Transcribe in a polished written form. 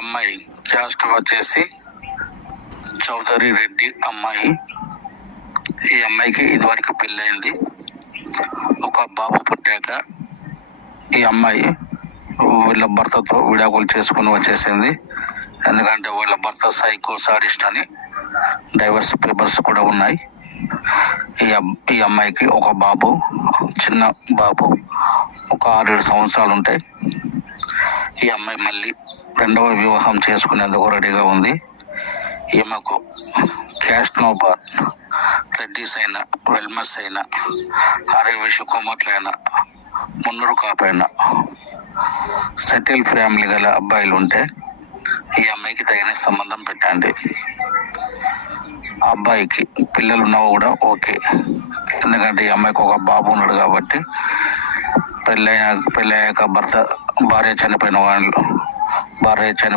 అమ్మాయి క్యాస్ట్ వచ్చేసి చౌదరి రెడ్డి అమ్మాయి. ఈ అమ్మాయికి ఇదివరకు పెళ్ళైంది. ఒక బాబు పుట్టాక ఈ అమ్మాయి వీళ్ళ భర్తతో విడాకులు చేసుకుని వచ్చేసింది. ఎందుకంటే వీళ్ళ భర్త సైకో సాడిస్ట్ అని డైవర్స్ పేపర్స్ కూడా ఉన్నాయి. ఈ అమ్మాయికి ఒక బాబు, చిన్న బాబు, ఒక 6-7 సంవత్సరాలు ఉంటాయి. ఈ అమ్మాయి మళ్ళీ రెండవ వివాహం చేసుకునేందుకు రెడీగా ఉంది. ఈమెకు క్యాస్ట్ నో బార్, రెడ్డిస్ అయినా, వెల్మస్ అయినా, ఆర్యవైశ్య కోమట్లైనా, మున్నూరు కాపైనా, సెటిల్ ఫ్యామిలీ గల అబ్బాయిలు ఉంటే ఈ అమ్మాయికి తగిన సంబంధం పెట్టండి. ఆ అబ్బాయికి పిల్లలు ఉన్నవి కూడా ఓకే. ఎందుకంటే ఈ అమ్మాయికి ఒక బాబు ఉన్నాడు కాబట్టి పెళ్ళయ్యాక భార్య చనిపోయిన